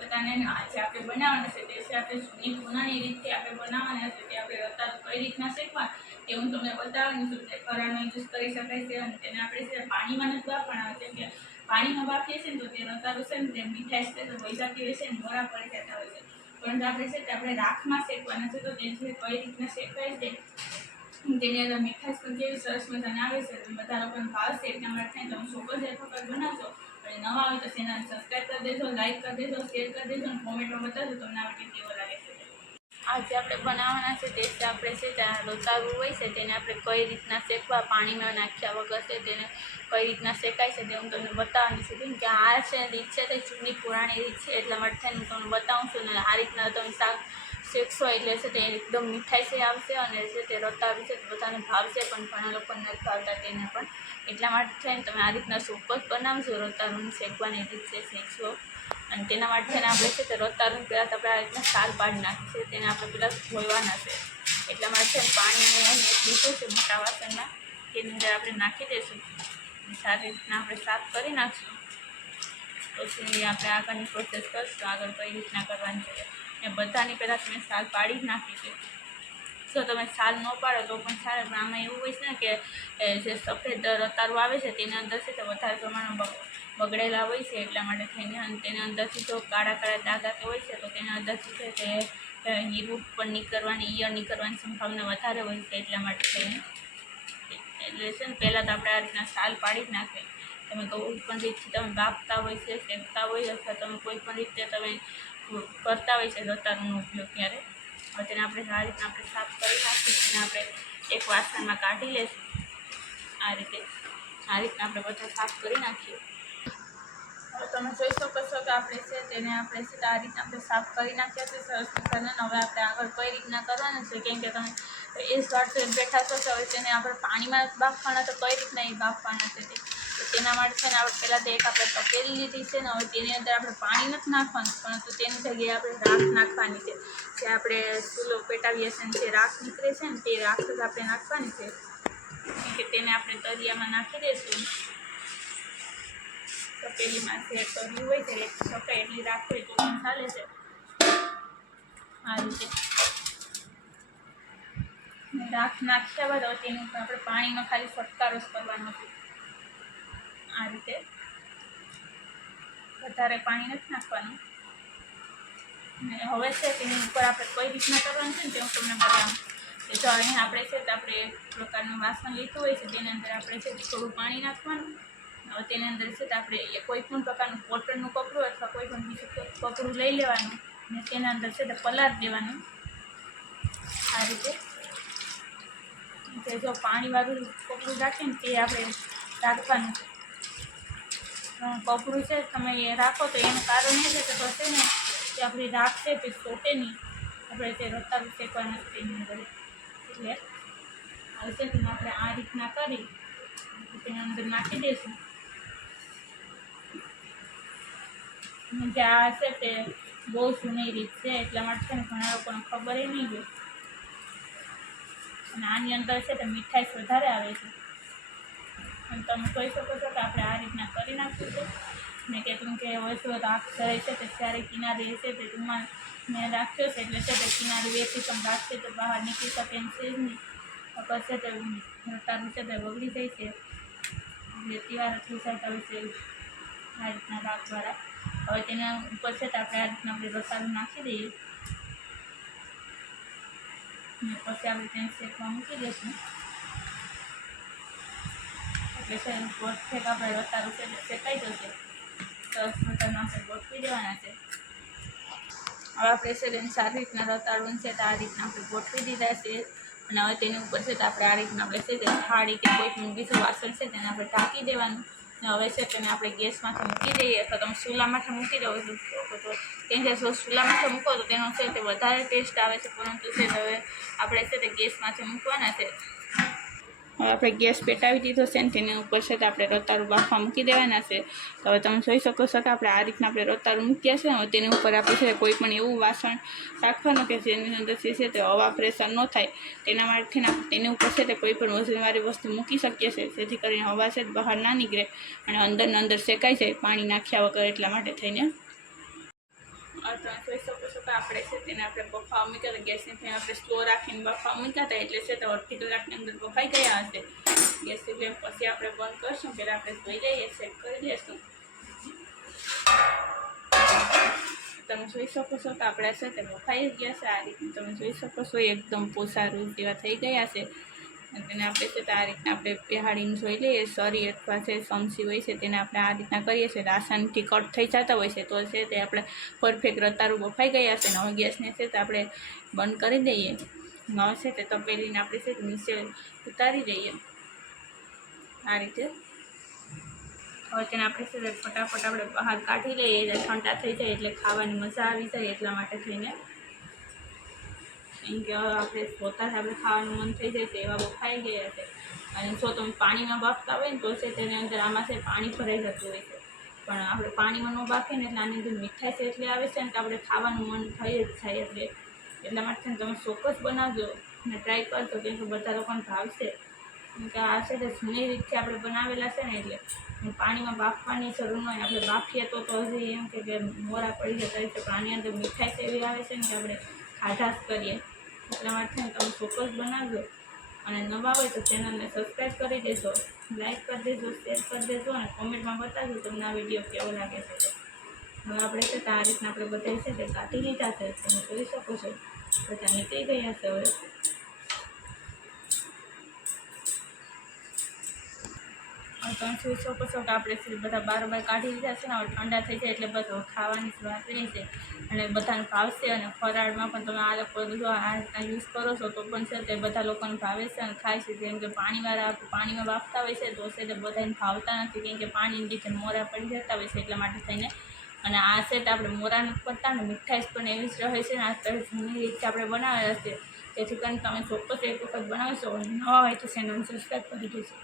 બધાને આજે આપણે બનાવવાના છે. તે આપણે જૂની પુરાણી રીતથી આપણે બનાવવાના છે. તે આપણે અત્યારે કઈ રીતના શેકવા તે હું તમને બતાવવાની છું. તે ફરાળનો યુઝ કરી શકાય છે અને તેને આપણે છે પાણીમાં નથી વાપરવાના. કેમ કે પાણીમાં વાપરીએ છીએ ને તો તે રતારું છે ને તે મીઠાશ છે તો જતી હોય છે ને મોરા પડી જતા હોય છે. પરંતુ આપણે છે તે આપણે રાખમાં શેકવાના છે તો તે છે કઈ રીતના શેકાય છે તેની અંદર મીઠાશ પણ કેવી સરસ મજાની આવે છે. બધા લોકોને ભાવશે એટલા માટે તમે ચોક્કસ એક વખત બનાવજો અને નવા આવે તો ચેનલ સબસ્ક્રાઈબ કરી દેજો લાઈક કરી દેજો શેર કરી દેજો અને કોમેન્ટમાં બતાવજો તમને આ વીડિયો કેવો લાગે છે આજે આપણે બનાવવાના છે ટેસ્ટ આપણે છે, ત્યાં રોતારું હોય છે, તેને આપણે કઈ રીતના શેકવા, પાણીમાં નાખ્યા વગર છે, તેને કઈ રીતના શેકાય છે તે હું તમને બતાવવાની છું. કે આ છે રીત છે, તે જૂની પુરાણી રીત છે, એટલા માટે હું તમને બતાવું છું ને આ રીતના તમે શાક શેકશો એટલે છે તે એકદમ મીઠાઈ છે આવશે અને છે તે રતાવી છે બધાને ભાવશે પણ ઘણા લોકોને નથી ભાવતા તેને પણ. એટલા માટે થઈને તમે આ રીતના ચોક્કસ બનાવજો. રતારું શેકવાની રીત છે શેકશો અને તેના માટે થઈને આપણે છે તે રતારું પહેલાં આપણે આ રીતના સાલ પાડી નાખશે. તેને આપણે પહેલાં ધોવાના છે. એટલા માટે પાણીને લીધું છે મોટા વાસણમાં. તેની અંદર આપણે નાખી દઈશું. સારી રીતના આપણે સાફ કરી નાખશું. પછી આપણે આગળની પ્રોસેસ કરશું. આગળ કઈ રીતના કરવાની છે ને બધાની પહેલાં તમે સાલ પાડી જ નાખી છે જો તમે સાલ ન પાડો તો પણ સારા, પણ આમાં એવું હોય છે ને કે જે સફેદ રતારું આવે છે તેની અંદર છે તે વધારે પ્રમાણમાં બગડેલા હોય છે, એટલા માટે થઈને તેની અંદરથી જો કાળા કાળા દાગા કે હોય છે તો તેના અંદરથી છે તે હીરું પણ નીકળવાની ઈયર નીકળવાની સંભાવના વધારે હોય છે એટલા માટે થઈને. એટલે છે ને પહેલાં તો આપણે આ રીતના સાલ પાડી જ નાખીએ તમે કોઈ પણ રીતથી તમે બાફતા હોય છે શેકતા હોય અથવા તમે કોઈ પણ રીતે તમે કરતા હોય છે રતારનો ઉપયોગ ત્યારે. તેને આપણે આ રીતના આપણે સાફ કરી નાખીશું તેને આપણે એક વાસણમાં કાઢી લેશું. આ રીતે આ રીતના આપણે બધા સાફ કરી નાખીએ. તમે જોઈ શકો છો કે આપણે છે તેને આપણે છે આ રીતના આપણે સાફ કરી નાખ્યા છે સરસ મજાના. હવે આપણે આગળ કઈ રીતના કરવાના છે? કેમ કે તમે એ સ્વાર્થ બેઠા છો, તો હવે તેને આપણે પાણીમાં બાફવાના તો કઈ રીતના એ બાફવાના છે તે? તેના માટે છે ને આપણે પહેલાં તો એક આપણે તપેલી લીધી છે ને હવે તેની અંદર આપણે પાણી નથી નાખવાનું, પરંતુ તેની જગ્યાએ આપણે રાખ નાખવાની છે. જે આપણે ચૂલો પેટાવીએ છીએ જે રાખ નીકળે છે ને તે રાખ જ આપણે નાખવાની છે. કે તેને આપણે તરિયામાં નાખી દઈશું. તપેલીમાં જે કર્યું હોય છે એક એટલી એટલી રાખવી તો પણ ચાલે છે. આ રીતે રાખ નાખ્યા બાદ તેની આપણે પાણીમાં ખાલી ફટકારો જ કરવાનો છે. આ રીતે વધારે પાણી નથી નાખવાનું. ને હવે છે તેની ઉપર આપણે કઈ રીતના કરવાનું છે ને તે હું તમને બતાવું. કે જો અહીંયા આપણે છે તો આપણે પ્રકારનું વાસણ લીધું હોય છે, તેની અંદર આપણે છે થોડું પાણી નાખવાનું. હવે તેની અંદર છે તો આપણે કોઈ પણ પ્રકારનું કોટનનું કપડું અથવા કોઈ પણ બીજું કપડું લઈ લેવાનું અને તેના અંદર છે તો પલાર દેવાનું. આ રીતે. જે જો પાણીવાળું કપડું રાખીએ ને તે આપણે રાખવાનું. કપડું છે, તમે એ રાખો તો એનું કારણ એ છે કે તો છે ને કે આપણી રાખ છે તે ચોટે નહીં આપણે તે રતારું શેકવાના છે તેની અંદર એટલે હવે છે તેને આપણે આ રીતના કરી, તેની અંદર નાખી દઈશું. જે આ છે તે બહુ જૂની રીત છે, એટલા માટે છે ને ઘણા લોકોને ખબર નહીં હોય. અને આની અંદર છે તે મીઠાઈ વધારે આવે છે. અને તમે કહી શકો છો કે આપણે આ રીતના કરી નાખ્યું છે ને કેટલું કે વસ્તુ રાખ કરે છે તે ત્યારે કિનારે છે તે રૂમાલ મેં રાખ્યો છે, એટલે છે તે કિનારે વેચી પણ રાખશે તો બહાર નીકળી શકે એમ છે જ નહીં. કરશે તે રતારું છે તે બગડી જાય છે. એટલે તિવાર થઈ જતા છે આ રીતના રાખ દ્વારા. હવે તેના ઉપર છે તો આપણે આ રીતના આપણે રતારું નાખી દઈએ. ને પછી આપણે તેને શેકવા મૂકી દઈશું. એટલે છે પરફેક્ટ આપણે રતારું છે તે શેકાઈ જશે. સરસ મજાનું આપણે ગોઠવી દેવાના છે. હવે આપણે છે સારી રીતના રતાડવું છે તો આ રીતના આપણે ગોઠવી દીધા છે. અને હવે તેની ઉપર છે તો આપણે આ રીતના આપણે છે તે થાળી કે કોઈ પણ બીજું વાસણ છે તેને આપણે ઢાંકી દેવાનું. હવે છે તેને આપણે ગેસમાંથી મૂકી દઈએ. અથવા તમે ચૂલામાંથી મૂકી દો તો તો કેમ કે જો ચૂલામાંથી મૂકો તો તેનો છે તે વધારે ટેસ્ટ આવે છે. પરંતુ છે હવે આપણે છે તે ગેસમાંથી મૂકવાના છે. હવે આપણે ગેસ પેટાવી દીધો છે ને તેની ઉપર છે તો આપણે રોતારું બાફવા મૂકી દેવાના છે. તો હવે તમે જોઈ શકો છો કે આપણે આ રીતના આપણે રોતારું મૂક્યા છે હવે તેની ઉપર આપણે છે કોઈ પણ એવું વાસણ રાખવાનું કે જેની અંદર છે તે હવા પ્રેશર ન થાય, તેના માટે તેની ઉપર છે તે કોઈ પણ વજનવાળી વસ્તુ મૂકી શકીએ છીએ, જેથી કરીને હવા છે બહાર ના નીકળે અને અંદર અંદર શેકાઈ જાય પાણી નાખ્યા વગર એટલા માટે થઈને. કે આપણે છે તેને આપણે બફાવા મૂક્યા ગેસની ફ્લેમ આપણે સ્લો રાખીને બફાવા મૂક્યા હતા. એટલે છે તો અડધી કલાકની અંદર બફાઈ ગયા હશે. ગેસની ફ્લેમ પછી આપણે બંધ કરશું. પહેલાં આપણે જોઈ લઈએ ચેક કરી લઈશું તમે જોઈ શકો છો કે આપણે છે તે બફાઈ ગયા છે. આ રીતે તમે જોઈ શકો છો. એકદમ પોસારું જેવા થઈ ગયા છે. તેને આપણે છે તો આ રીતના આપણે બેહાડીને જોઈ લઈએ સરી અથવા છે સમસી હોય છે, તેને આપણે આ રીતના કરીએ છીએ. રાસાયણથી કટ થઈ જતા હોય છે, તો છે તે આપણે પરફેક્ટ રતારું બફાઈ ગયા છે. હવે ગેસને છે તે આપણે બંધ કરી દઈએ. હવે છે તે તપેલીને આપણે છે નીચે ઉતારી દઈએ. આ રીતે. હવે તેને આપણે છે ફટાફટ આપણે બહાર કાઢી લઈએ, એટલે ઠંડા થઈ જાય, એટલે ખાવાની મજા આવી જાય એટલા માટે થઈને. કેમ કે હવે આપણે પોતા આપણે ખાવાનું મન થઈ જાય છે, એવા બફાઈ ગયા છે. અને જો તમે પાણીમાં બાફતા હોય ને, તો છે તેની અંદર આમાં છે પાણી ભરાઈ જતું હોય છે. પણ આપણે પાણીમાં ન બાફીએ ને એટલે આની અંદર મીઠાઈ છે એટલે આવે છે ને, તો આપણે ખાવાનું મન થઈ જ થાય એટલે. એટલા માટે તમે ચોક્કસ બનાવજો અને ટ્રાય કરજો, કેમ કે બધા લોકોને ભાવશે કે આ છે તે જૂની રીતથી આપણે બનાવેલા છે ને એટલે પાણીમાં બાફવાની જરૂર ન હોય. આપણે બાફીએ તો તો હજી એમ કે મોરા પડી જતા હોય છે, પાણી અંદર મીઠાઈ એવી આવે છે ને કે આપણે ખાધાસ કરીએ. એટલા માટે તમે ચોક્કસ બનાવજો અને નવા હોય તો ચેનલને સબસ્ક્રાઈબ કરી દેજો. લાઈક કરી દેજો શેર કરી દેજો અને કોમેન્ટમાં બતાવજો તમને આ વીડિયો કેવો લાગે છે. હવે આપણે છે આ રીતના આપણે બધા છે તે કાઢી લીધા છે. તમે જોઈ શકો છો. બધા નીકળી ગયા છે હવે. શકો છો કે આપણે બધા બધા બારોબાર કાઢી લીધા છે ને ઠંડા થઈ જાય એટલે બધો ખાવાની જ વાત રહેશે અને બધાને ભાવશે અને ફરાળમાં પણ તમે આ લોકો જો આ યુઝ કરો છો તો પણ છે તે બધા લોકોને ભાવે છે અને ખાય છે. જેમ કે પાણીવાળા પાણીમાં બાફતા હોય છે તો છે તે બધાને ભાવતા નથી. કેમ કે પાણીની રીતે મોરા પડી જતા હોય છે એટલા માટે થઈને. અને આ સેટ આપણે મોરાનું કરતા ને, મીઠાઈ પણ એવી જ રહે છે ને, આ તરફ જૂની રીતે આપણે બનાવેલા છે તેથી કરીને તમે ચોક્કસ એક વખત બનાવશો ન હોય તો ચેનલ સબસ્ક્રાઈબ કરી દેજો.